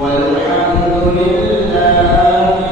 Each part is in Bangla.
والحمد لله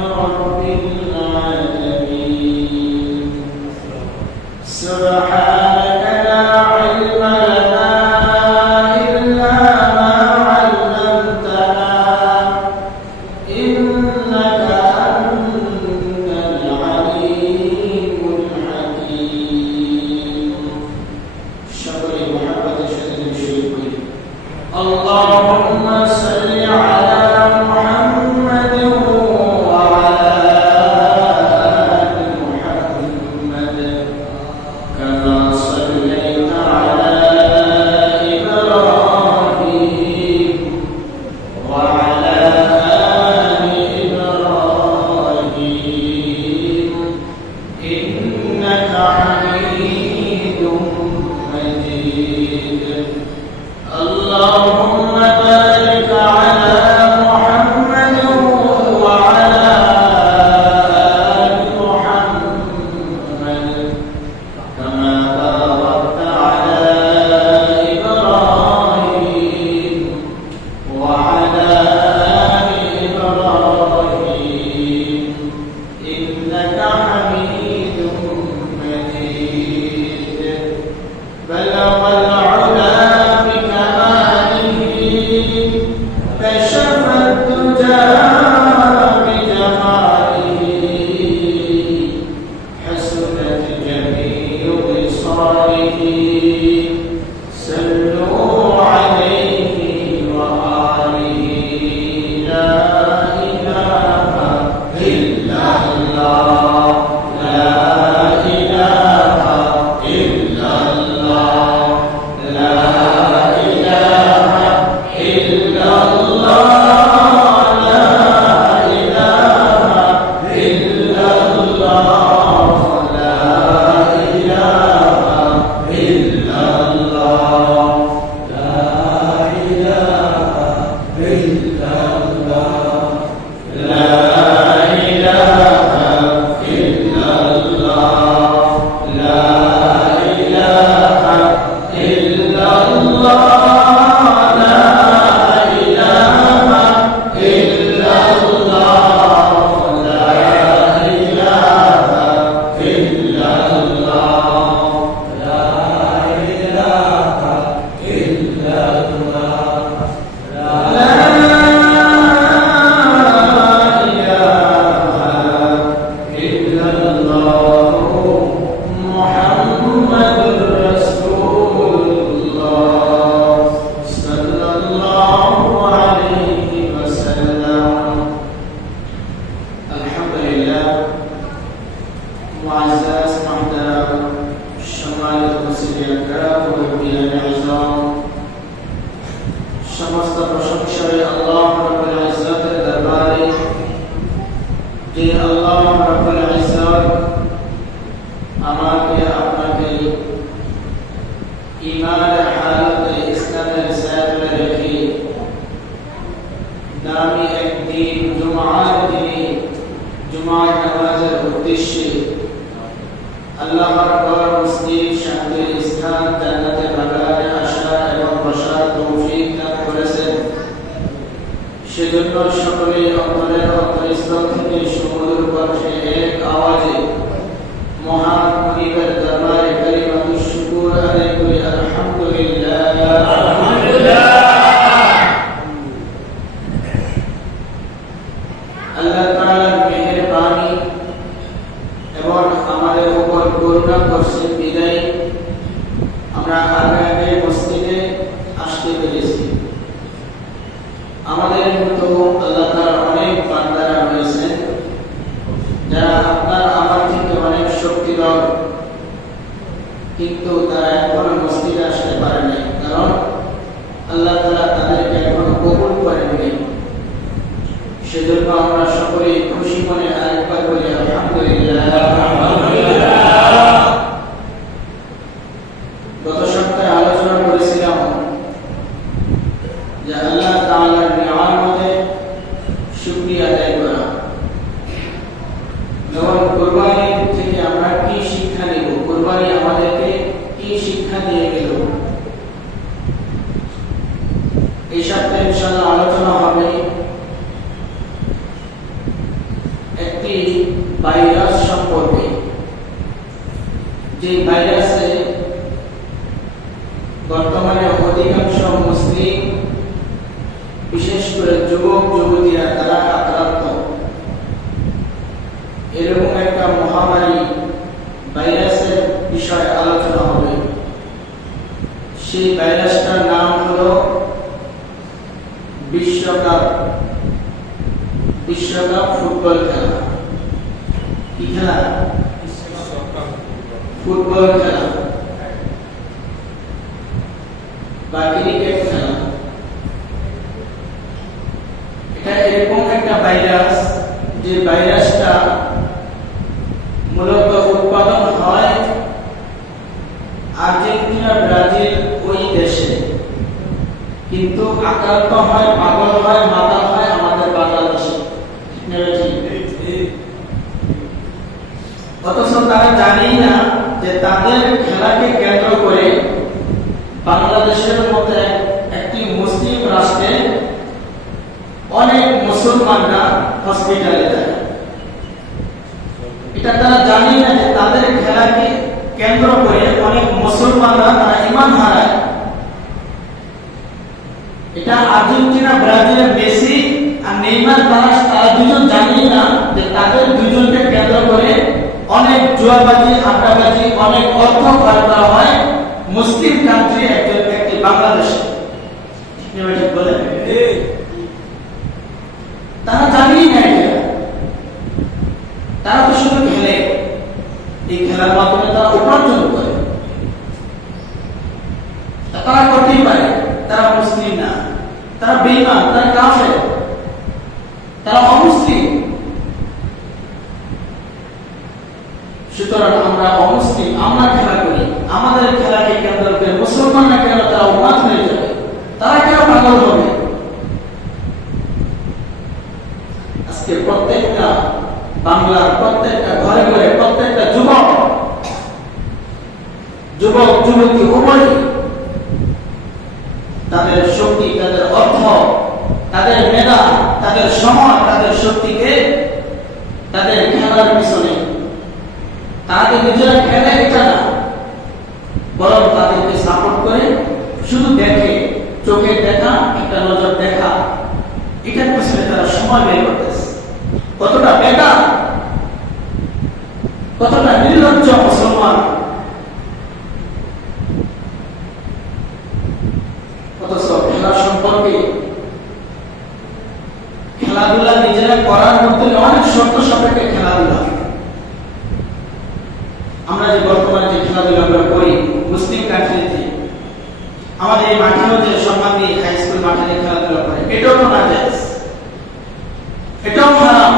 যে আল্লাহ রাব্বুল ইজ্জত আমাকে আপনাকে ঈমানের হালতে ইসলামের সাথে রেখে দামি একদিন জুমার দিনে জুমার নামাজের উদ্দেশ্যে আল্লাহ পাক মসজিদ শান্তির স্থান জান্নাতের বাগানে আসা এবং বসার তৌফিক দান করেছেন। সেজন্য সকলে অন্তরের অন্তরস্থল থেকে সুমধুর কণ্ঠে এক আওয়াজে মহান মুনিবের দরবারে কালিমাতুশ শুকর আদায় করি আলহামদুলিল্লাহ। আল্লাহ তাআলার মেহেরবানি এবং আমাদের উপর করুণা করছেন বিদায় আমরা আগে মসজিদে আসতে পেরেছি। আমাদের মতো আল্লাহ তাআলার অনেক বান্দারা রয়েছেন যারা আপনার আমার থেকে অনেক শক্তিধর, কিন্তু তারা এখনো মসজিদে আসতে পারে নাই, কারণ আল্লাহ তাআলা তাদেরকে এখনো কবুল করেননি। সেজন্য আমরা সকলে খুশি মনে আরেকবার বলি আলহামদুলিল্লাহ। গত সপ্তাহে আলোচনা করেছিলাম যে আল্লাহ তাআলার নিয়ামতে শুকরিয়া আদায় করা এবং কুরবানি থেকে আমরা কি শিক্ষা নেব, কুরবানি আমাদেরকে কি শিক্ষা দিয়ে গেল, এই সপ্তাহে ইনশাআল্লাহ আলোচনা হবে একটি ভাইরাস সম্পর্কে। যে ভাইরাসে বর্তমানে অধিকাংশ মুসলিম বিশেষ করে যুবক যুবতীরা তারা আক্রান্ত। এরকম একটা মহামারী ভাইরাসের বিষয়ে আলোচনা হবে। সেই ভাইরাসটার নাম হলো বিশ্বকাপ ফুটবল খেলা। কি খেলা? ফুটবল খেলা বা ক্রিকেট খেলা। এটা এরকম একটা ভাইরাস যে ভাইরাসটা মূলত উৎপাদন হয় আর্জেন্টিনা ব্রাজিল ওই দেশে, কিন্তু আক্রান্ত হয়, পাগল হয়, মাতাল হয় আমাদের বাংলাদেশে। অথচ তারা জানেই না যে তাদের খেলাকে কেন্দ্র করে বাংলাদেশের মতো একটি মুসলিম রাষ্ট্রে অনেক মুসলমানরা হসপিটালে যায়। এটা তারা জানেই না যে তাদের খেলাকে কেন্দ্র করে অনেক মুসলমানরা তারা ঈমান হারায়। এটা আর্জেন্টিনা ব্রাজিলের মেসি আর নেইমার তারা দুজন জানেই না যে তাদের দুজনকে কেন্দ্র করে অনেক জুয়াবাজি, আড্ডাবাজি, অনেক অর্থ খরচ করা হয় মুসলিম কান্ট্রি একটি বাংলাদেশে। ঠিক বলে তারা জানেই না এটা। তারা তো শুধু খেলে, এই খেলার মাধ্যমে তারা উপার্জন করে। তারা করতেই পারে, তারা মুসলিম না, তারা বেঈমান, তারা কাফের, তারা অমুসলিম। সুতরাং আমরা অমুসলিম, আমরা খেলা করি, আমাদের খেলাকে কেন্দ্র করে মুসলমানরা কেন তারা উন্মাদ হয়ে যাবে, তারা কেন পাগল হবে? আজকে প্রত্যেকটা বাংলার প্রত্যেকটা ঘরে ঘরে প্রত্যেকটা যুবক যুবতী উভয় তাদের শক্তি, তাদের অর্থ, তাদের মেধা, তাদের সময়, তাদের শক্তিকে তাদের খেলার পিছনে, তারা নিজেরা খেলে এটা না, বরং তাদেরকে সাপোর্ট করে, শুধু দেখে, চোখে দেখা, একটা নজর দেখা, এটার পিছনে তারা সময় বের করতেছে। কতটা বেকার, কতটা নির্লজ্জ মুসলমান! অথচ খেলা সম্পর্কে, খেলাধুলা নিজেরা করার মধ্যে অনেক শর্ত সাপেক্ষে খেলাধুলা। আমরা যে বর্তমানে যে খেলাধুলা আমরা করি মুসলিম কান্ট্রিতে, আমাদের এই মাঠেও যে সম্মানী হাই স্কুল মাঠে খেলাধুলা করে, এটাও তো না জায়েজ, এটাও হারাম।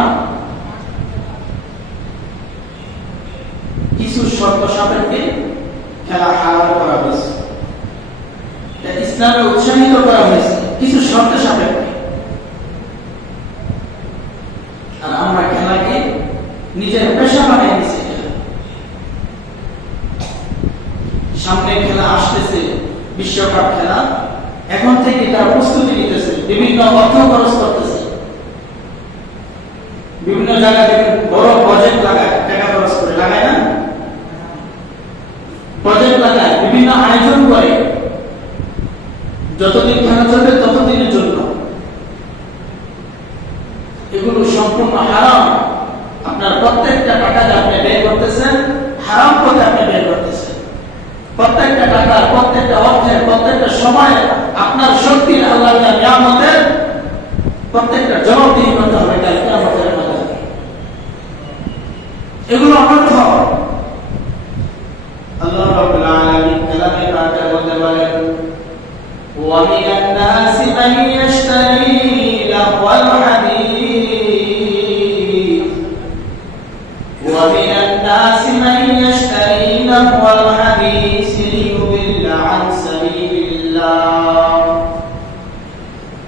খেলা হালাল করা হয়েছে, ইসলামে উৎসাহিত করা হয়েছে কিছু শর্ত সাপেক্ষে। আর আমরা খেলাকে নিজের পেশা বানিয়ে নিয়েছি। সামনে খেলা আসতেছে, বিশ্বকাপ খেলা, এখন থেকে তার প্রস্তুতি নিতেছে, বিভিন্ন অর্থ খরচ করতেছে, বিভিন্ন জায়গা থেকে বড় প্রজেক্ট লাগায়, টাকা খরচ করে, লাগায় না? প্রজেক্ট লাগায়, বিভিন্ন আয়োজন করে, যতদিন খেলা চলবে ততদিনের জন্য। এগুলো সম্পূর্ণ হারাম। আপনার প্রত্যেকটা টাকা যে আপনি ব্যয় করতেছেন, হারাম পথে আপনি ব্যয় করতেছেন। প্রত্যেকটা টাকা, প্রত্যেকটা অর্থের, প্রত্যেকটা সময় আপনার শক্তির আল্লাহ নিয়ামতের প্রত্যেকটা জবাবদিহি করতে হবে কাল কিয়ামতের ময়দানে। এগুলো অনর্থ। আল্লাহ রাব্বুল আলামিন কালামে পাকের মধ্যে বলেন, ওয়া মিনান নাসি মান ইয়াশতারি লাহওয়াল হাদিস, ওয়া মিনান নাসি মান ইয়াশতারি লাহওয়াল হাদিস লিয়ুদিল্লা আন সাবিলিল্লাহ।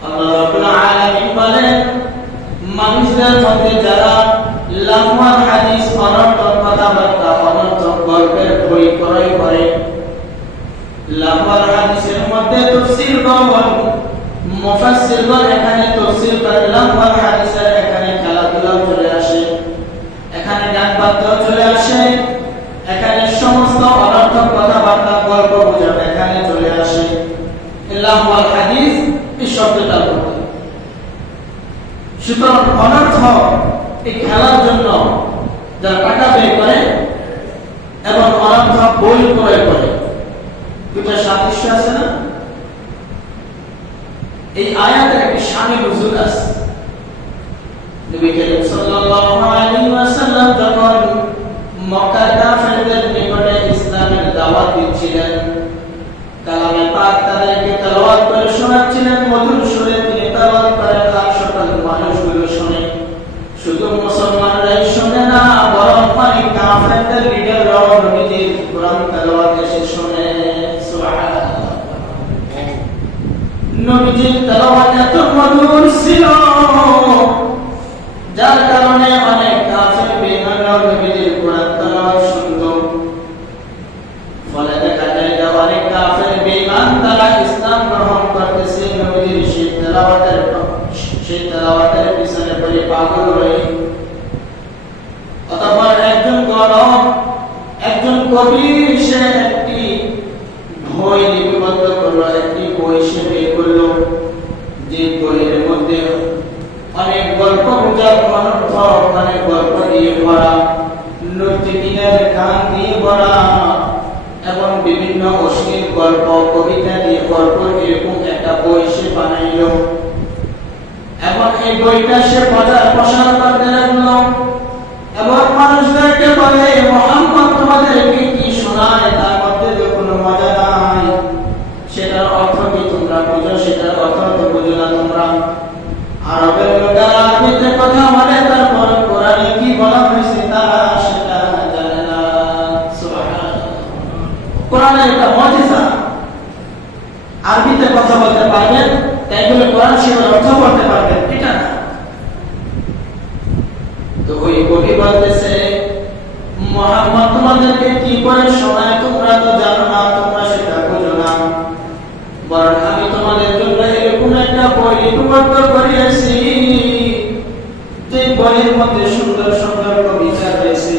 আল্লাহ রাব্বুল আলামিন বলেন, মানুষদের মধ্যে যারা লাহওয়াল হাদিস, অনর্থক কথাবার্তা, অনর্থক গল্পের বই ক্রয় করে, লাহওয়াল হাদিসের মধ্যে তাফসীর গণ, মুফাসসিরগণ এখানে তাফসীর করে, লাহওয়াল হাদিসের এখানে খেলাধুলা চলে আসে, এখানে গান বাদ্য চলে আসে, এখানে সমস্ত অনর্থক কথাবার্তা, গল্প গুজব এখানে চলে আসে। লাহওয়াল হাদিস এই শব্দটা বলতে, সুতরাং অনর্থ এই খেলার জন্য যারা টাকা ব্যয় করে এবং অনর্থ বই ক্রয় করে, দুটা সাদৃশ্য আছে না? এই আয়াতের একটি শানে নুজুল আছে। নবী করিম সাল্লাল্লাহু আলাইহি ওয়াসাল্লাম যখন মক্কার কাফেরদের নিকটে ইসলামের দাওয়াত দিচ্ছিলেন, কালামে পাক তাদেরকে তেলাওয়াত করে শোনাচ্ছিলেন, মধুর সুরে তিনি তেলাওয়াত করেন, আর সকল মানুষগুলো শুনে। শুধু মুসলমানরাই শুনে না, বরং অনেক কাফেরদের লিডাররাও নবীজির কোরআন তেলাওয়াত এসে শুনে। সুবহানাল্লাহ। নবীজির তেলাওয়াত এত মধুর ছিল, যার কারণে অনেক কাফের বেঈমানরাও নবীজির কোরআন তেলাওয়াত শুনত। ফলে দেখা যায় যে অনেক কাফের বেঈমান তারা ইসলাম গ্রহণ করতেছে নবীজির সেই তেলাওয়াতের পিছনে পড়ে পাগল হয়ে। অতঃপর একজন গণক, একজন কবি, সে একটি বই লিপিবদ্ধ করলো, একটি বই সে বের করলো, যে বইয়ের মধ্যে অনেক গল্প গুজব, অনর্থ অনেক গল্প দিয়ে ভরা, নর্তকীদের গান দিয়ে ভরা এবং বিভিন্ন অশ্লীল গল্প, কবিতা দিয়ে ভরপুর এরকম একটা বই সে বানাইল। এবং এই বইটা সে প্রচার করতে লাগলো এবং মানুষদেরকে বলে, মুহাম্মদ তোমাদেরকে কি শোনায়, তার মধ্যে যে কোনো মজা নাই, সেটার অর্থ কি তোমরা বুঝো? সেটার অর্থ তো বুঝো না তোমরা। আরবের লোকেরা আরবিতে কথা বলে, তারপর কোরআনে কি বলা হয়েছে তারা সেটা জানে না। সুবহানাল্লাহ। কোরআনের একটা মুজিজা, আরবিতে কথা বলতে পারবেন তাই বলে কোরআন শিখার অর্থ বলতে পারবেন এটা না। তো ওই কবি বলতেছে, মুহাম্মদ তোমাদেরকে কি করে শোনায় তোমরা তো জানো না, তোমরা সেটা বুঝো না, বরং আমি তোমাদের জন্য এরকম একটা বই লিপিবদ্ধ করিয়েছি, যে বইয়ের মধ্যে সুন্দর সুন্দর কবিতা রয়েছে,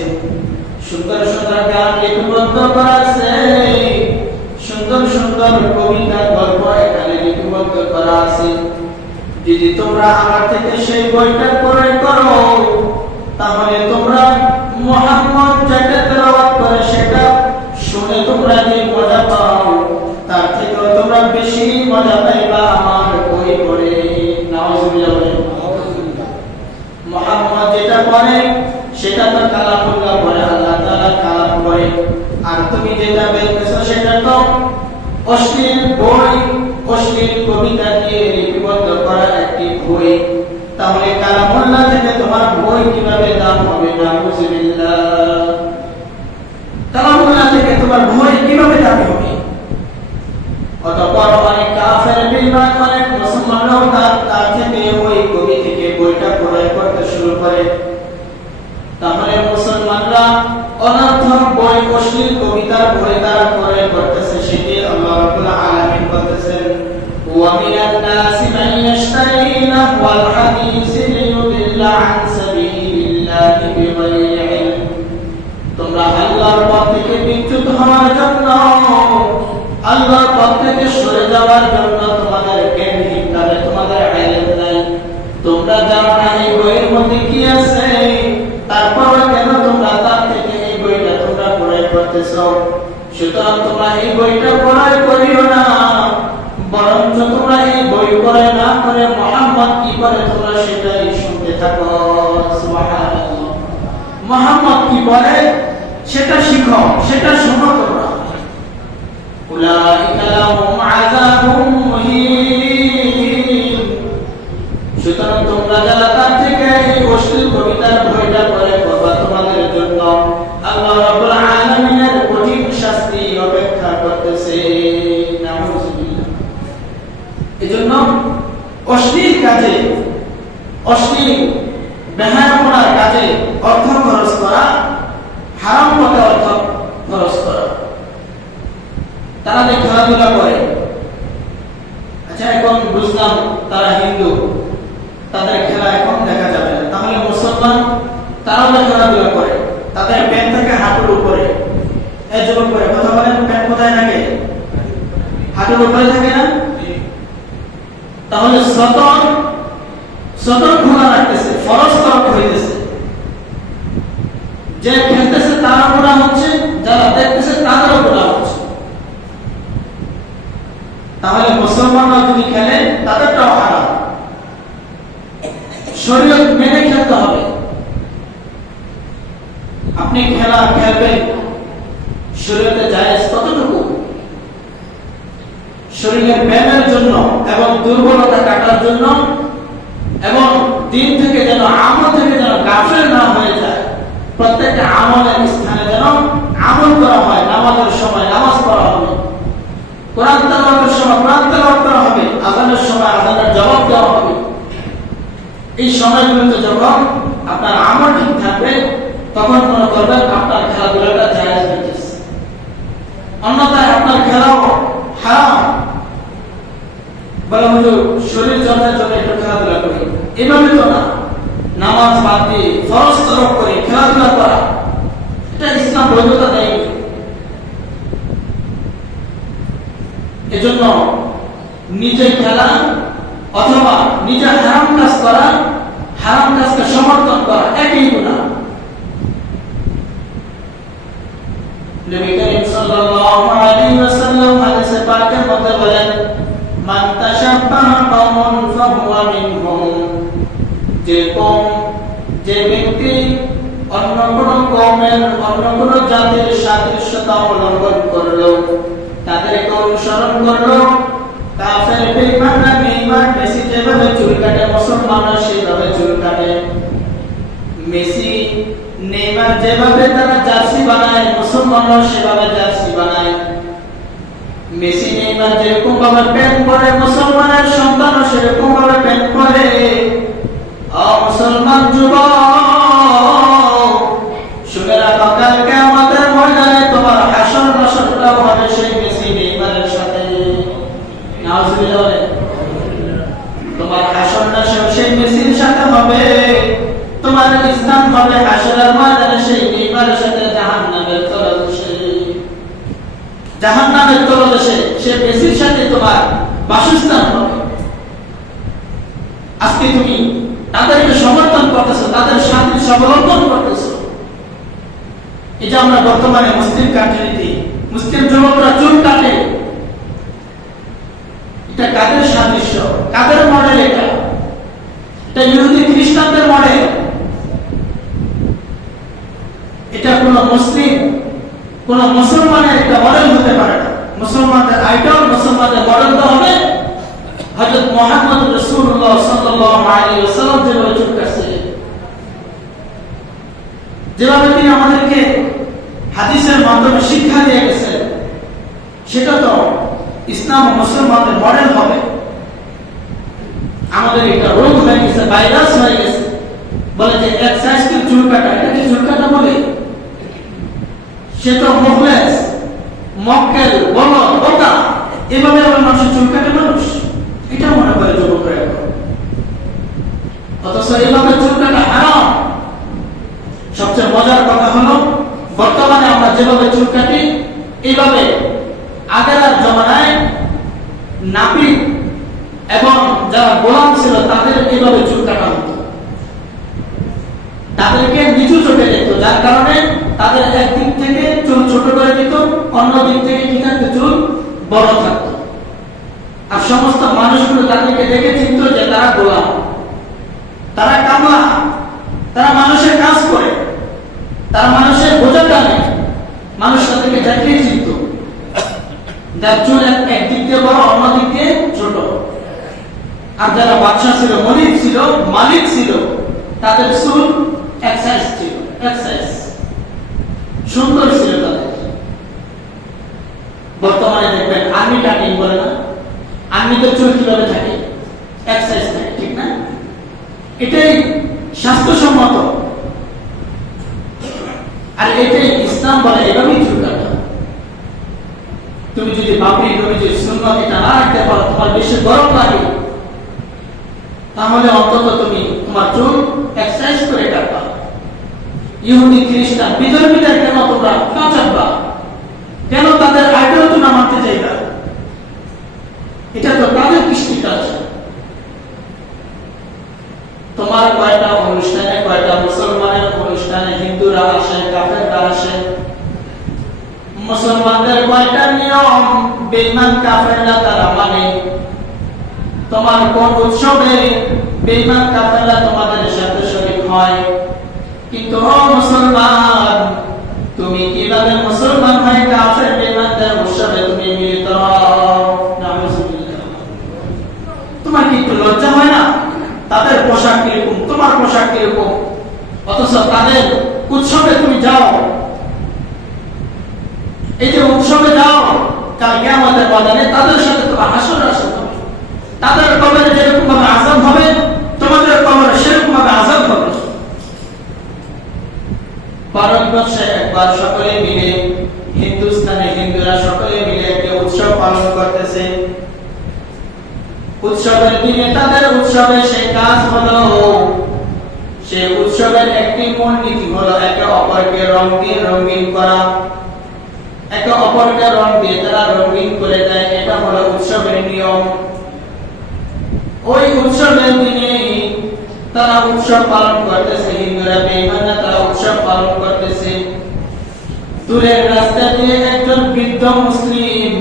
সুন্দর সুন্দর গান লিপিবদ্ধ করা আছে, সুন্দর সুন্দর কবিতা, গল্প এখানে লিপিবদ্ধ করা আছে। যদি তোমরা আমার থেকে সেই বইটা ক্রয় করো, তাহলে তোমরা মুহাম্মদ যেটা তেলাওয়াত করে সেটা শুনে তোমরা যে মজা পাও, তার থেকেও তোমরা বেশি মজা পাইবা আমার বই পড়ে। নাউজুবিল্লাহ। মুহাম্মদ যেটা পড়ে সেটা তো কালামুল্লাহ পড়ে, আল্লাহ তাআলা কালাম পড়ে, আর তুমি যেটা বলতেছো সেটা তো অশ্লীল বই, অশ্লীল কবিতা দিয়ে লিপিবদ্ধ করা একটি বই। তাহলে কালামুল্লাহ থেকে তোমার বই কিভাবে দাম হবে? নাউজুবিল্লাহ। কালামুল্লাহ থেকে তোমার বই কিভাবে অনর্থক বই, অশ্লীল কবিতার বই তারা ক্রয় করতেছে, সেটি আল্লাহ রাব্বুল আলামিন বলতেছেন ওয়া মিনান নাসি মান ইয়াশতারি লাহওয়াল হাদিস লিয়ুদিল্লা আন সাবিলিল্লাহি বিগাইরি ইলম। তোমরা আল্লাহর পথ থেকে বিচ্যুত হওয়ার জন্য, আল্লাহর পথ থেকে সরে যাওয়ার জন্য তোমাদের জ্ঞানহীন, তোমাদের ইলম নাই, তোমরা জানো না এই বইয়ের মধ্যে কি আছে, তারপরে কেন তোমরা তার থেকে এই বইটা তোমরা ক্রয় করতেছো। সুতরাং তোমরা এই বইটা ক্রয় করিও না, বরঞ্চ তোমরা এই বই ক্রয় না করে মুহাম্মদ কি করে তোমরা সেটাই শুনতে থাকো। সুবহানাল্লাহ। মুহাম্মদ কি বলে সেটা শিখো, সেটা শোনো তোমরা। উলাইকা লাহুম আযাবুম মুহিন। সুতরাং তোমরা যারা তার থেকে এই অশ্লীল কবিতার বইটা পড়ে করবা, তোমাদের জন্য আল্লাহ রাব্বুল আলামিনের কঠিন শাস্তি অপেক্ষা করতেছে। নাউযুবিল্লাহ। এজন্য অশ্লীল কাজে, অশ্লীল বেহায়াপনার কাজে অর্থ খরচ করা, হারাম পথে অর্থ খরচ করা। তারা যে খেলাধুলা করে, আচ্ছা এখন বুঝলাম তারা হিন্দু, তাদের খেলা এখন দেখা যাবে না, তাহলে মুসলমান তারাও যে খেলাধুলা করে, তাদের প্যান্ট থাকে হাঁটুর উপরে। এই যুবক করে কথা বলেন, প্যান্ট কোথায় থাকে? হাঁটুর উপরে থাকে না? তাহলে সতর খোলা রাখতেছে, ফরজ তরক হইতেছে। যে খেলতেছে তারা গুনাহ হচ্ছে, যারা দেখতেছে তাদেরও গুনাহ হচ্ছে। তাহলে মুসলমানরা যদি খেলে তাদেরটাও হারাম। শরীয়ত মেনে খেলতে হবে। আপনি খেলা খেলবেন, শরীয়তে জায়েজ কতটুকু? শরীরের ব্যায়ামের জন্য এবং দুর্বলতা কাটার জন্য, এবং দিন থেকে যেন, আমল থেকে যেন গাফিল না হয়ে যায়, প্রত্যেকটা আমলের স্থানে যেন আমল করা হয়। নামাজের সময় নামাজ পড়া হবে, কোরআন তেলাওয়াতের সময় কোরআন তেলাওয়াত করা হবে, আযানের সময় আযানের জবাব দেওয়া হবে। এই সময়গুলোতে যখন আপনার আমল ঠিক থাকবে, তখন মনে করবেন আপনার খেলাধুলাটা জায়েজ হয়েছে। অন্যথায় আপনার খেলাও হারাম। বলে হুজুর শরীর চর্চার জন্য একটু খেলাধুলা করি, এভাবে তো না। নামাজ বাদ দিয়ে ফরজ তরক করে খেলাধুলা করা, এটা ইসলাম বৈধতা দেয়। এজন্য নিজে খেলা অথবা নিজে হারাম কাজ করা, হারাম কাজকে সমর্থন করা একই গুনাহ। নবী করিম সাল্লাল্লাহু আলাইহি ওয়াসাল্লাম হাদিসে পাকের মধ্যে বলেন, মান তাশাব্বাহা কওমুন ফাহুয়া মিনহুম। যে ব্যক্তি অন্য কোন কওমের, অন্য কোন জাতির সাদৃশ্যতা অবলম্বন করলো, তাদেরকে অনুসরণ করলো, কাফের বেঈমানরা বেঈমান, মেসি যেভাবে চুল কাটে মুসলমানরা সেভাবে চুল কাটে, মেসি নেইমার যেভাবে তারা জার্সি বানায় মুসলমানরা সেভাবে জার্সি বানায়, মেসি নেইমার যেরকম ভাবে প্যান্ট পরে মুসলমানের সন্তানও সেরকম ভাবে প্যান্ট পরে। মুসলমান যুবক শুনে রাখো, কালকে আমাদের ময়দানে তোমার হাসর নাসরটাও হবে সেই মেসি নেইমারের সাথে। নাউজুবিল্লাহ। তোমার হাসর নাসর সেই মেসির সাথে হবে, তোমার স্থান হবে হাসরের ময়দানে সেই নেইমারের সাথে জাহান্নামের তলদেশে। জাহান্নামের তলদেশে সে মেসির সাথে তোমার বাসস্থান হবে। আজকে তুমি তাদেরকে সমর্থন করতেছো, তাদের শান্তি অবলম্বন করতেছো। এটা আমরা বর্তমানে মুসলিম কান্ট্রিতে মুসলিম যুবকরা চুল কাটে, এটা কাদের সাদৃশ্য, কাদের মডেল? এটা ইহুদি খ্রিস্টানদের মডেল। এটা কোন মুসলিম, কোন মুসলমানের এটা মডেল হতে পারে না। মুসলমানদের আইডল, মুসলমানদের মডেল তো হবে হযরত মুহাম্মদ রাসূলুল্লাহ সাল্লাল্লাহু আলাইহি ওয়াসাল্লাম যেভাবে চুল কাটছে, যেভাবে তিনি আমাদেরকে হাদিসের মাধ্যমে শিক্ষা দিয়ে গেছেন, সেটা তো ইসলাম ও মুসলমানদের মডেল হবে। আমাদের একটা রোগ হয়ে গেছে, ভাইরাস হয়ে গেছে, বলে যে এক সাইজ করে চুল কাটা, এটাকে চুল কাটা বলে। সে তো মুখলেস, মক্কেল, বড় বোকা, এভাবে আবার মানুষের চুল কাটে মানুষ, এটা মনে করে যুবকরা এখন। অথচ এইভাবে চুল কাটা হারাম। সবচেয়ে মজার কথা হলো বর্তমানে আমরা যেভাবে চুল কাটি, এইভাবে আগের জমানায় নাপিত এবং যারা গোলাম ছিল তাদের এইভাবে চুল কাটা হতো, তাদেরকে নিচু চোখে দেখত, যার কারণে তাদের একদিক থেকে চুল ছোট করে দিত, অন্য দিক থেকে কি থাকতো, চুল বড় থাকতো। আর সমস্ত মানুষগুলো তাদেরকে দেখে চিনত যে তারা গোলাম, তারা কামলা, তারা মানুষের কাজ করে, তারা মানুষের বোঝা টানে, মানুষ তাদেরকে দেখেই চিনত। যার চুল একদিক দিয়ে বড়, অন্য দিক দিয়ে ছোট। আর যারা বাদশা ছিল, মলিক ছিল, মালিক ছিল, তাদের চুল এক সাইজ ছিল, এক সাইজ, সুন্দর ছিল তাদের। বর্তমানে দেখবেন আর্মি কাটিং বলে না, আর্মিদের চুল কিভাবে থাকে, এক সাইজ থাকে, ঠিক না? এটাই স্বাস্থ্যসম্মত, আর এটাই ইসলাম বলে এভাবেই চুল কাটা। তুমি যদি বাপরি নবীজির সুন্নাত এটা না রাখতে পারো, তোমার বেশি গরম লাগে, তাহলে অন্তত তুমি তোমার চুল এক্সারসাইজ করে কাটবা। ইহুদি খ্রিস্টান বিধর্মীদের কেন তোমরা কাঁচাবা? কেন তাদের আইডল তোমরা মানতে চাইবা? এটা তো তাদের কৃষ্টি কাজ। তোমার কয়টা অনুষ্ঠানে, কয়টা মুসলমানের অনুষ্ঠানে হিন্দুরা আসে, কাফেররা আসে, মুসলমানদের কয়টা নিয়ম বেঈমান কাফেররা তারা মানে, তোমার কোন উৎসবে বেঈমান কাফেররা তোমাদের সাথে শরীক হয়। কিন্তু ও মুসলমান, তুমি কিভাবে মুসলমান হয়ে কাফের বেঈমানদের উৎসবে তুমি মিলিত হও? নাউজুবিল্লাহ। তোমার কি একটু লজ্জা হয় না? তাদের পোশাক কিরকম, তোমার পোশাক কিরকম, অথচ তাদের উৎসবে তুমি যাও। এই যে উৎসবে যাও, কাল কিয়ামতের ময়দানে তাদের সাথে তোমার হাসর আসর হবে। তাদের কবরে যেরকম ভাবে আযাব হবে, তোমাদের কবরে সেরকম ভাবে আযাব হবে। ভারতবর্ষে একবার সকলে মিলে, হিন্দুস্তানে হিন্দুরা সকলে মিলে একটা উৎসব পালন করতেছে। উৎসবের দিনে তাদের উৎসবে সেই কাজ হলো, সেই উৎসবের একটি মূল নীতি হলো একে অপরকে রং দিয়ে রঙিন করা। একে অপরকে রং দিয়ে তারা রঙিন করে দেয়, এটা হলো উৎসবের নিয়ম। ওই উৎসবের দিনে তারা উৎসব পালন করতেছে, হিন্দুরা বেঈমানরা তারা উৎসব পালন করতেছে। দূরের রাস্তা দিয়ে একজন বৃদ্ধ মুসলিম,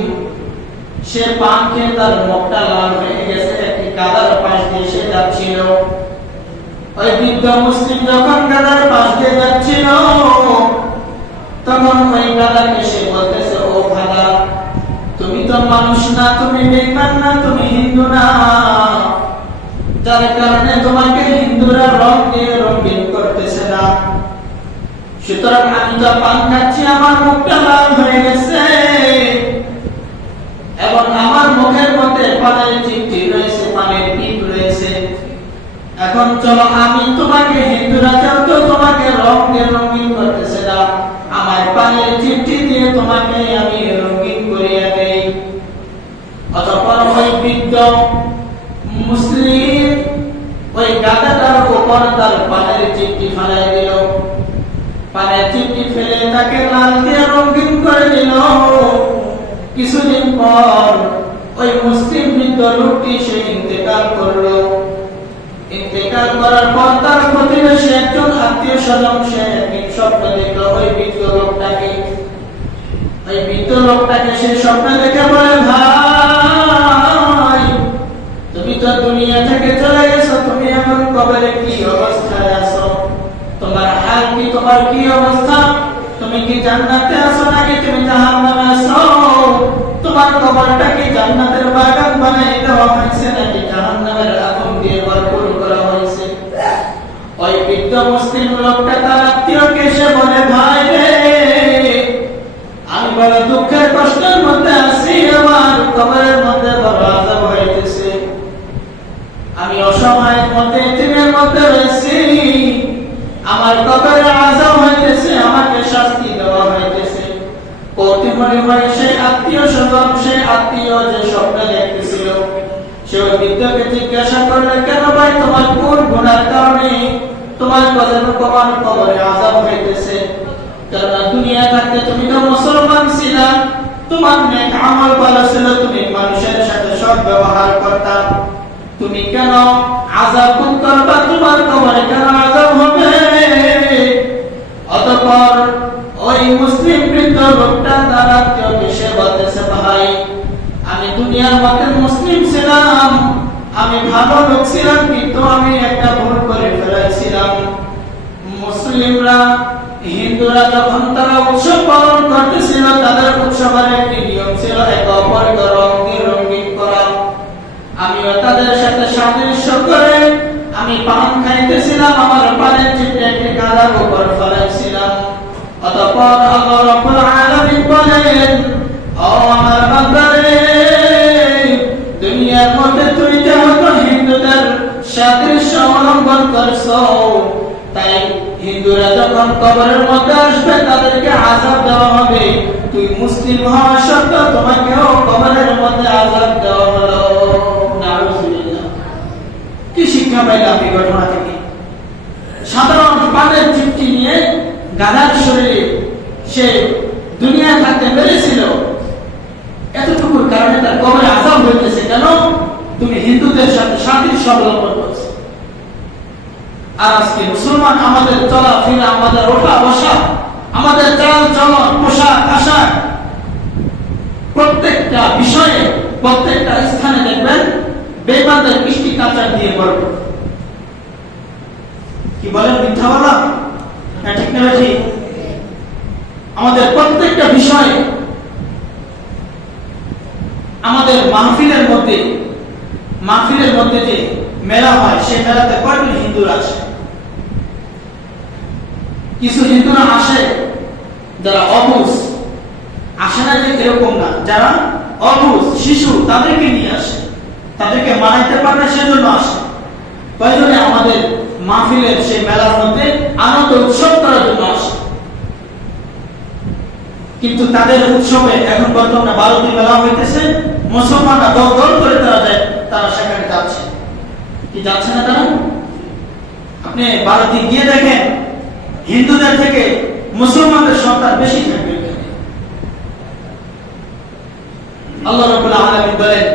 সে পান খেয়ে তার মুখটা লাল হয়ে গেছে, একটি কাদার পাশ দিয়ে সে যাচ্ছিল। ওই বৃদ্ধ মুসলিম যখন কাদার পাশ দিয়ে যাচ্ছিল, তখন ওই কাদাকে সে বলতেছে, ও কাদা, তুমি তো মানুষ না, তুমি বেঈমান না, তুমি হিন্দু না, যার কারণে তোমাকে হিন্দুরা রং দিয়ে রঙিন করতেছে না। সুতরাং আমি তো পান খাচ্ছি, আমার মুখটা লাল হয়ে গেছে এবং আমার মুখের মধ্যে পানের চিমটি রয়েছে, পানের টিপ রয়েছে। এখন চলো আমি তোমাকে, হিন্দুরা তো তোমাকে রং দিয়ে রঙিন করতেছে না, আমার পানের চিমটি দিয়ে তোমাকে আমি রঙিন করিয়া দেই। অতঃপর ওই বৃদ্ধ মুসলিম ওই গাদাটার উপর তার পানের চিমটি ফেলাই দিল, পানের চিমটি ফেলে তাকে লাল দিয়ে রঙিন করে দিল। কিছুদিন পর ওই মুসলিম বৃদ্ধ লোকটি সে ইন্তেকাল করলো। ইন্তেকাল করার পর তার প্রতিবেশী একজন আত্মীয় স্বজন সে একদিন স্বপ্ন দেখলো ওই বৃদ্ধ লোকটাকে। ওই বৃদ্ধ লোকটাকে সে স্বপ্ন দেখে বলে, ভাই তুমি তো দুনিয়া থেকে চলে গেছো, তুমি এখন কবরে কি অবস্থায় আছো? তোমার হাল কি, তোমার কি অবস্থা? তুমি কি জান্নাতে আছো নাকি তুমি জাহান্নামে আছো? তোমার কবরটা কি জান্নাতের বাগান বানাই দেওয়া হয়েছে নাকি জাহান্নামের আগুন দিয়ে ভরপুর করা হয়েছে? ওই বৃদ্ধ মুসলিম লোকটা তার আত্মীয়কে সে বলে, ভাই রে, আমি বড় দুঃখের কষ্টের মধ্যে আছি, আমার কবরের মধ্যে বড় আযাব হইতেছে, আমি অসময়ের মধ্যে এতিমের মধ্যে রয়েছি, আমার কবরে আযাব হইতেছে, আমাকে শাস্তি দেওয়া হইতেছে। আত্মীয় স্বজন, সে আত্মীয় যে স্বপ্ন দেখতেছিল, সে ওই বৃদ্ধকে জিজ্ঞাসা করলে, কেন ভাই তোমার কোন গুনার কারণে তোমার কবরে আযাব হইতেছে? কারণ দুনিয়া থাকতে তুমি তো মুসলমান ছিলা, তোমার নেক আমল ভালো ছিল, তুমি মানুষের সাথে সৎ ব্যবহার করতা, তুমি কেন আযাব ভোগ করবা? তোমার কবরে কেন আযাব হবে? অতঃপর ওই মুসলিম বৃদ্ধ লোকটা তার আত্মীয়কে সে বলতেছে, ভাই আমি দুনিয়ার মধ্যে মুসলিম ছিলাম, আমি ভালো লোক ছিলাম, কিন্তু আমি একটা ভুল করে ফেলেছিলাম। মুসলিমরা, হিন্দুরা যখন তারা উৎসব পালন করতেছিল, তাদের উৎসবের একটি নিয়ম ছিল একে অপরকে রঙিন করা। আমিও তাদের সাথে সাদৃশ্য করে আমি পান খাইতেছিলাম, আমার পানের চিপে একটি গাদার উপর ফেলেছিলাম। অতঃপর আল্লাহ রাব্বুল আলামিন বলেন, ও আমার বান্দারে, দুনিয়ার মধ্যে তুই যেহেতু হিন্দুদের সাদৃশ্য অবলম্বন করছো, তাই হিন্দুরা যখন কবরের মধ্যে আসবে তাদেরকে আযাব দেওয়া হবে। তুই মুসলিম হওয়া সত্ত্বেও তোমাকেও কবরের মধ্যে আযাব দেওয়া হলো। নাউযুবিল্লাহ। কি শিক্ষা পাইলাম এই ঘটনা থেকে? সাধারণ পানের চিপটি নিয়ে গাধার শরীরে সে দুনিয়া থাকতে পেরেছিল, এতটুকুর কারণে তার কবরে আযাব হইতেছে কেন? তুমি হিন্দুদের সাথে সাদৃশ্য অবলম্বন করছো। আর আজকে মুসলমান আমাদের চলাফেরা, আমাদের ওঠা বসা, আমাদের চাল চলন, পোশাক আশাক, প্রত্যেকটা বিষয়ে, প্রত্যেকটা স্থানে দেখবেন বেঈমানদের কৃষ্টি কালচার দিয়ে ভরপুর। কি বলেন, মিথ্যা বলা? হ্যাঁ, ঠিক না ঠিক? আমাদের প্রত্যেকটা বিষয়ে, আমাদের মাহফিলের মধ্যে যে মেলা হয়, সেই মেলাতে কয়জন হিন্দুরা আসে? কিছু হিন্দুরা আসে যারা অবুঝ, আসে না যে এরকম না, যারা অবুঝ শিশু তাদেরকে নিয়ে আসে, তাদেরকে মানাইতে পারে না সেজন্য আসে। কয়জনে আমাদের মাহফিলের সেই মেলার মধ্যে আনন্দ উৎসব করার জন্য আসে, কিন্তু তাদের উৎসবে এখন বর্তমানে 12টি মেলা হইতেছে, মুসলমানরা দল দল করে তারা সেখানে যাচ্ছে। কি যাচ্ছে না তারা? আপনি ভারতে গিয়ে দেখেন, হিন্দুদের থেকে মুসলমানদের সংখ্যা বেশি থাকবে। আল্লাহ রাব্বুল আলামিন বলেন,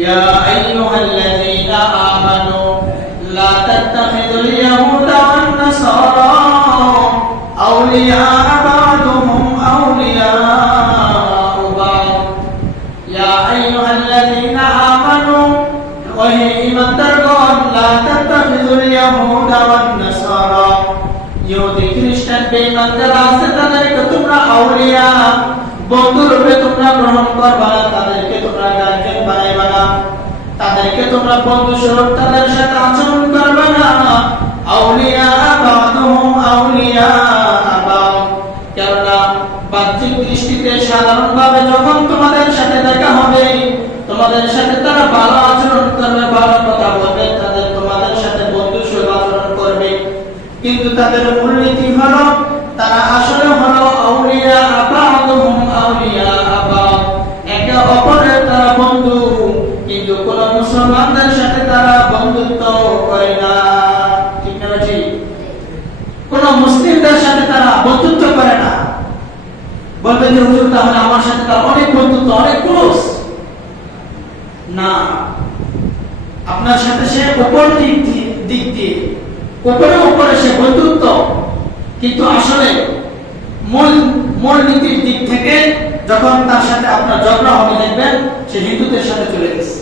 ইয়া আইয়ুহাল্লাযীনা আমানু লা তাত্তাখিযুল ইয়াহুদা ওয়ান নাসারা আউলিয়া বা'দুহুম আউলিয়া বা'দ। ইয়া আইয়ুহাল্লাযীনা আমানু, ওয়া ঈমানদারগণ, লা তাত্তাখিযুল ইয়াহুদা ওয়ান নাসারা, ইহুদি খ্রিস্টান বেঈমানদের আছে তাদেরকে তোমরা আউলিয়া, বন্ধু রূপে তোমরা গ্রহণ করবা না, তাদেরকে তোমরা গার্জিয়ান বানাইবা না, তাদেরকে তোমরা বন্ধু স্বরূপ তাদের সাথে আচরণ করবে না। আউলিয়া বা'দুহুম আউলিয়া বা'দ, কেননা বাহ্যিক দৃষ্টিতে সাধারণভাবে যখন তোমাদের সাথে দেখা হবে, তোমাদের সাথে তারা ভালো আচরণ করবে, ভালো কথা বলবে, তোমাদের সাথে বন্ধু স্বরূপ আচরণ করবে, কিন্তু তাদের মূলনীতি হলো তারা আসলে হলো আউলিয়া বা'দুহুম আউলিয়া বা'দ, একে অপরের তারা বন্ধু, কিন্তু কোন মুসলমানদের সাথে তারা বন্ধুত্ব করে না। ঠিক না ঠিক? কোন মুসলিমদের সাথে তারা বন্ধুত্ব করে না। বলবে যে হুজুর তাহলে আমার সাথে তার অনেক বন্ধুত্ব, অনেক ক্লোজ। না, আপনার সাথে সে উপর দিক দিয়ে উপরে সে বন্ধুত্ব, কিন্তু আসলে মূল নীতির দিক থেকে যখন তার সাথে আপনার ঝগড়া হবে, দেখবেন সে হিন্দুদের সাথে চলে গেছে,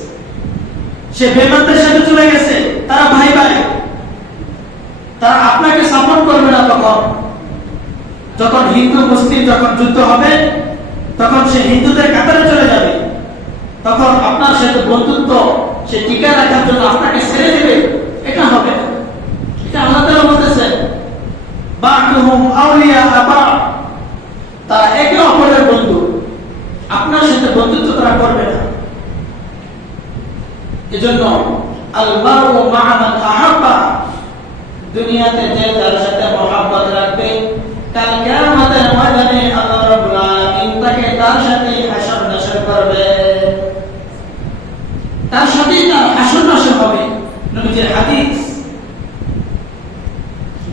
সে বেঈমানদের সাথে চলে গেছে, তারা ভাই ভাই, তারা আপনাকে সাপোর্ট করবে না। যখন হিন্দু মুসলিম যখন যুদ্ধ হবে, তখন সে হিন্দুদের কাতারে চলে যাবে, তখন আপনার সাথে বন্ধুত্ব সে টিকে রাখার জন্য আপনাকে ছেড়ে দেবে, এটা হবে না। এটা আল্লাহ তাআলা বলতেছেন, বা'দুহুম আউলিয়া বা'দ, তারা একে অপরের বন্ধু, আপনার সাথে বন্ধুত্ব তারা করবে না। এজন্য আল মারউ মা'a মান আহাব্বা, দুনিয়াতে যে যার সাথে মহব্বত রাখবে, কাল কিয়ামতের ময়দানে আল্লাহ রাব্বুল আলামিন তাকে তার সাথে হাসর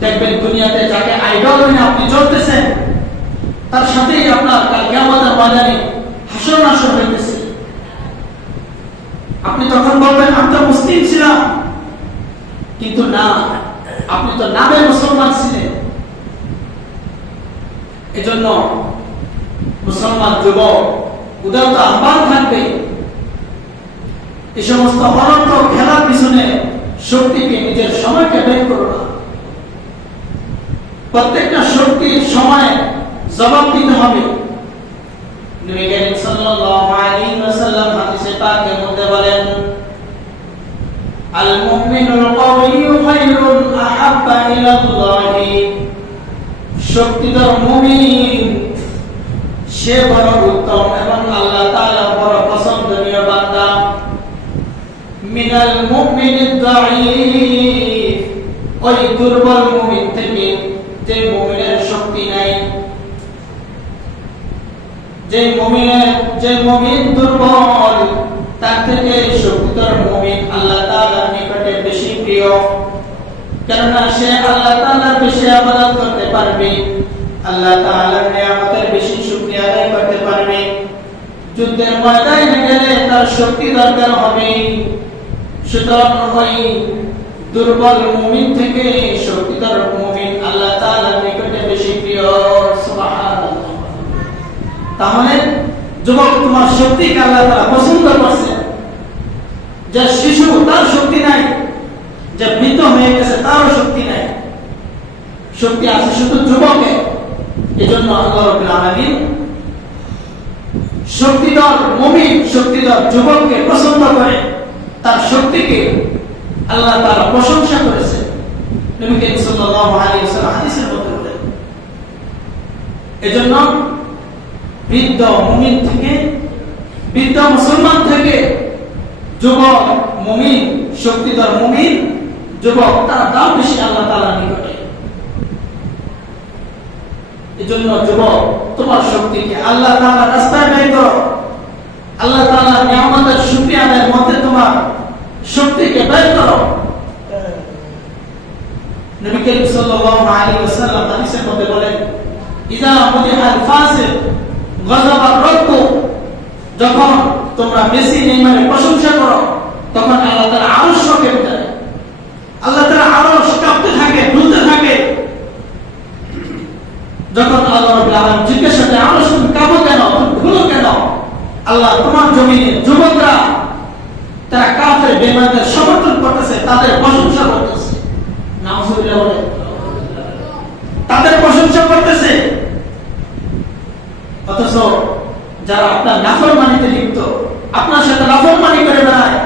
দেখবেন দুনিয়াতে যাকে আইডল মেনে আপনি চলতেছেন তার সাথেই আপনার কাল কিয়ামতের ময়দানে হাসর নাসর হইতেছে। আপনি তখন বলবেন আমি তো মুসলিম ছিলাম, কিন্তু না, আপনি তো নামে মুসলমান ছিলেন। এজন্য মুসলমান যুবক উদারত আহ্বান থাকবে, এই সমস্ত অনর্থ খেলার পিছনে শক্তিকে নিজের সময়কে ব্যয় করো না। প্রত্যেকটা শক্তির সময় জবাব দিতে হবে। নবী করিম সাল্লাল্লাহু আলাইহি ওয়াসাল্লাম হাদিসে পাকের মধ্যে বলেন, আল মুমিনুল কাওয়িয়্যু খায়রুন আহাব্বা ইলাল্লাহি, শক্তিধর মুমিন সে বড় উত্তম এবং আল্লাহ তাআলা বড় পছন্দনীয় বান্দা, মিনাল মুমিনিদ দাঈফ, ওই দুর্বল মুমিন থেকে, যে মুমিনের শক্তি নাই, যে মুমিন দুর্বল তার থেকে শক্তিধর মুমিন আল্লাহ তাআলার নিকটে বেশি প্রিয়। কেননা সে আল্লাহ তাআলার বেশি ইবাদত করতে পারবে, আল্লাহ তাআলার নিয়ামতের বেশি শুকরিয়া আদায় করতে পারবে। যুদ্ধের ময়দানে গেলে তার শক্তি দরকার হবে। সুতরাং ওই দুর্বল মুমিন থেকে শক্তিধর মুমিন আল্লাহ তাআলার নিকটে বেশি প্রিয়। সুবহানাল্লাহ। তাহলে যুবক, তোমার শক্তিকে আল্লাহ তাআলা পছন্দ করছে। যে শিশু তার শক্তি নাই, যে বৃদ্ধ হয়ে গেছে তারও শক্তি নাই, শক্তি আছে শুধু যুবকে। এজন্য আল্লাহ রাব্বুল আলামিন শক্তিধর মুমিন, শক্তিধর যুবককে পছন্দ করে, তার শক্তিকে আল্লাহ তাআলা প্রশংসা করেছে। নবী করিম সাল্লাল্লাহু আলাইহি ওয়াসাল্লাম হাদিসের মধ্যে বলেন, এজন্য বৃদ্ধ মুমিন থেকে, বৃদ্ধ মুসলমান থেকে যুবক মুমিন, শক্তিধর মুমিন যুবক, তার দাম বেশি আল্লাহ তাআলার নিকটে। এজন্য যুবক, তোমার শক্তিকে আল্লাহ তাআলার রাস্তায় ব্যয় করো। আল্লাহ তাআলার নিয়ামতের শুকরিয়া আদায়ের মধ্যে তোমার শক্তিকে ব্যয় করো। নবী করিম সাল্লাল্লাহু আলাইহি ওয়াসাল্লাম হাদিসের মধ্যে বলেন, ইযা মুদিহাল ফাসিক গযাবা রাব্বু, যখন তোমরা বেশি নেইমারে প্রশংসা করো তখন আল্লাহ তাআলা আরশ কেঁপে যায়। আল্লাহ তাআলা আরশ কাঁপতে থাকে, দুলতে থাকে। যখন আল্লাহ রাব্বুল আলামিন জিজ্ঞাসা করে, আরশ তুমি কাঁপো কেন, তুমি দুলো কেন? আল্লাহ, তোমার জমিনে যুবকরা তারা কাফের বেঈমানদের সমর্থন করতেছে, তাদের প্রশংসা করতেছে। নাউজুবিল্লাহ বলে, তাদের প্রশংসা করতেছে। অথচ যারা আপনার নাফরমানিতে লিপ্ত, আপনার সাথে নাফরমানি করে বেড়ায়,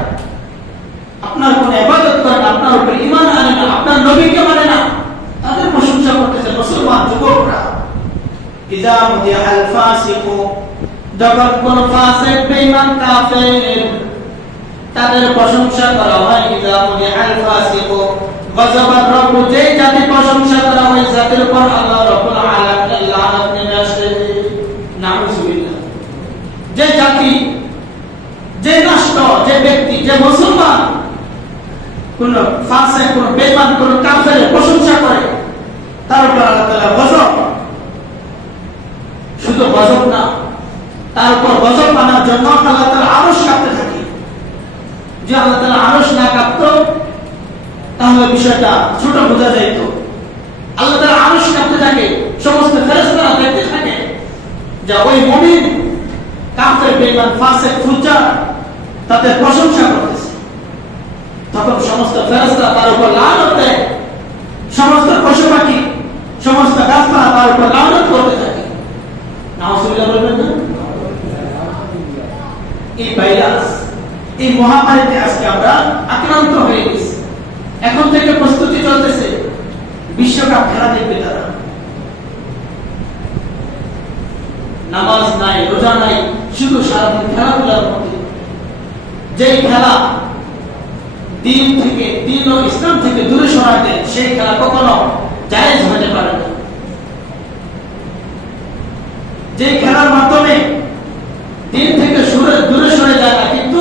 আপনার কোন ইবাদত করে না, আপনার উপর ঈমান আনে না, আপনার নবীকে মানে না, তাদের প্রশংসা করতেছে মুসলমান যুবকরা। ইযা মুদিহাল ফাসিকু, যখন কোন ফাসিক বেঈমান কাফের তাদের প্রশংসা করা হয়, ইযা মুদিহাল ফাসিকু গযাবা রাব্বু, যে জাতি প্রশংসা করা হয় জাতির উপর আল্লাহ রাব্বুল আলামিনের লানত নেমে আসে। নাউজুবিল্লাহ। যে জাতি, যে রাষ্ট্র, যে ব্যক্তি, যে মুসলমান কোন ফাসিক, কোন বেঈমান, কোন কাফেরের প্রশংসা করে, তার উপর আল্লাহ তাআলা গজব, শুধু গজব না, তার উপর গজব আনার জন্য আল্লাহ তাআলা আরশ কাঁপতে থাকে। যে আল্লাহ তাআলা আরশ না কাঁপতো তাহলে বিষয়টা ছোট বোঝা যাইত। আল্লাহ তাআলা আরশ কাঁপতে থাকে, সমস্ত ফেরেশতারা দেখতে থাকে যে ওই মুমিন কাফের, বেঈমান, ফাসিক, ফুজ্জার তাদের প্রশংসা করতেছে। তখন সমস্ত ফেরেশতারা তার উপর লানত দেয়, সমস্ত পশু পাখি, সমস্ত গাছপালা তার উপর লানত করতে থাকে। নাউজুবিল্লাহ বলবেন না? এই ভাইরাস, এই মহামারীতে আজকে আমরা আক্রান্ত হয়ে গেছি। এখন থেকে প্রস্তুতি চলতেছে, বিশ্বকাপ খেলা দেখবে তারা। নামাজ নাই, রোজা নাই, শুধু সারাদিন খেলাধুলার মধ্যে। যে খেলা দিন থেকে, দিন ও ইসলাম থেকে দূরে সরায় দেয়, সেই খেলা কখনো জায়েজ হতে পারে না। যে খেলার মাধ্যমে দিন থেকে দূরে সরে যায় না, কিন্তু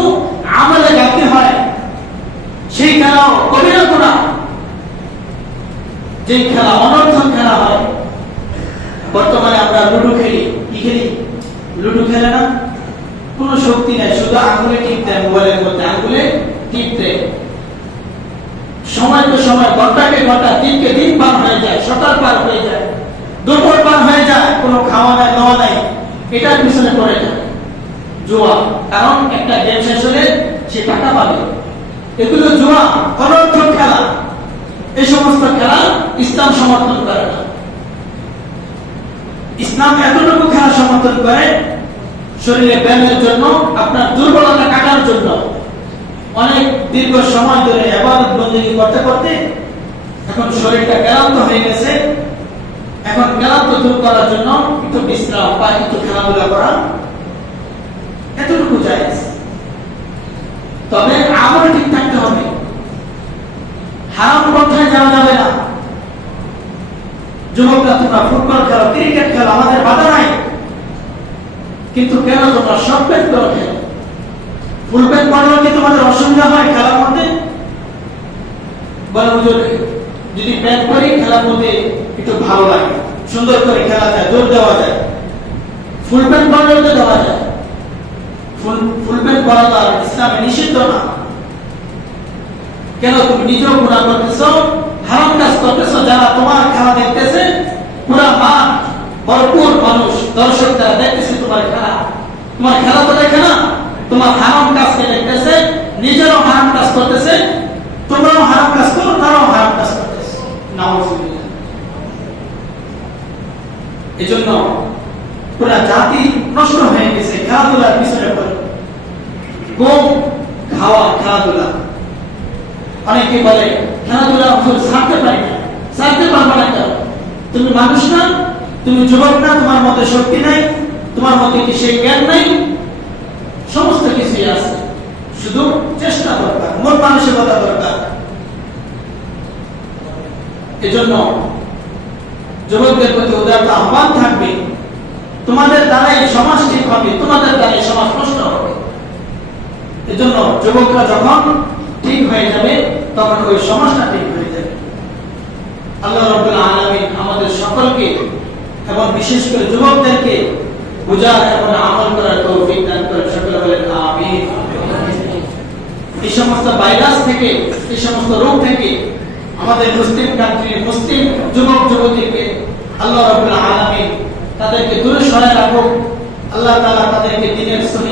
আমলে গাফিল হয়, সেই খেলাও কবিরা গুনাহ। যে খেলা অনর্থক খেলা হয়, বর্তমানে আমরা লুডো খেলি, কি খেলি? লুডো খেলে না, কোনো শক্তি নাই, শুধু আঙুলে টিপতে, মোবাইলের মধ্যে আঙুলে টিপতে, সময় তো সময়, ঘন্টাকে ঘন্টা, দিনকে দিন পার হয়ে যায়, সকাল পার হয়ে যায়, দুপুর পার হয়ে যায়, কোনো খাওয়া নাই দাওয়া নাই, এটার পিছনে পড়ে যায় জুয়া। কারণ একটা গেম শেষ হলে সে টাকা পাবে। এগুলো জুয়া, অনর্থক খেলা। এই সমস্ত খেলা ইসলাম সমর্থন করে না। ইসলাম এতটুকু খেলা সমর্থন করে শরীরে ব্যায়ামের জন্য, আপনার দুর্বলতা কাটার জন্য। অনেক দীর্ঘ সময় ধরে ইবাদত বন্দেগী করতে করতে এখন শরীরটা ক্লান্ত হয়ে গেছে, এখন ক্লান্ত দূর করার জন্য একটু বিশ্রাম বা একটু খেলাধুলা করা এতটুকু জায়েজ। তবে আমল ঠিক থাকতে হবে, হারাম পথে যাওয়া যাবে না। যুবকরা, তোমরা ফুটবল খেলো, ক্রিকেট খেলো, আমাদের বাধা নাই, কিন্তু কেন তোমরা শর্ট প্যান্ট করো? খেলো, ফুল প্যান্ট পরলে কি তোমাদের অসুবিধা হয় খেলার মধ্যে? বলে হুজুর, যদি প্যান্ট পরি খেলার মধ্যে একটু ভালো লাগে, সুন্দর করে খেলা যায়, জোর দেওয়া যায়। ফুল প্যান্ট পরলে তো দেওয়া যায়, ফুল প্যান্ট পরা তো ইসলামে নিষিদ্ধ না। কেন? তুমি নিজেও গুনাহ করতেছো, হারাম কাজ করতেছো। যারা তোমার খেলা দেখতেছে, পুরা মাঠ ভরপুর মানুষ, দর্শক যারা দেখতেছে তোমার খেলা, তোমার খেলা তো দেখে না, তোমার হারাম কাজকে দেখতেছে, নিজেরও হারাম কাজ করতেছে, তোমরাও হারাম কাজ করো, তারাও হারাম কাজ করতেছে। নাউযুবিল্লাহ। এজন্য পুরা জাতি নষ্ট হয়ে গেছে খেলাধুলার পিছনে পড়ে। গম খাওয়া, খেলাধুলা। অনেকে বলে খেলাধুলা ছাড়তে পারি না, ছাড়তে পারবো না। কেন? তুমি মানুষ না, তুমি যুবক না, তোমার মধ্যে শক্তি নাই, তোমার মধ্যে কি সেই জ্ঞান নাই? সমস্ত কিছুই আছে, শুধু চেষ্টা দরকার, মন মানসিকতা দরকার। এজন্য যুবকদের প্রতি উদারত আহ্বান থাকবে, তোমাদের দ্বারাই সমাজ ঠিক হবে, তোমাদের দ্বারাই সমাজ নষ্ট হবে। এজন্য যুবকরা যখন ঠিক হয়ে যাবে, তখন ওই সমাজটা ঠিক হয়ে যাবে। আল্লাহ রাব্বুল আলামিন আমাদের সকলকে এবং বিশেষ করে যুবকদেরকে বুঝার এবং আমল করার তৌফিক দান করেন। সকলে বলেন আমিন। এই সমস্ত ভাইরাস থেকে, এই সমস্ত রোগ থেকে আমাদের মুসলিম কান্ট্রি, মুসলিম যুবক যুবতীকে আল্লাহ রাব্বুল আলামিন তাদেরকে দূরে সরায় রাখুক। আল্লাহ তাআলা তাদেরকে দ্বীনের সহি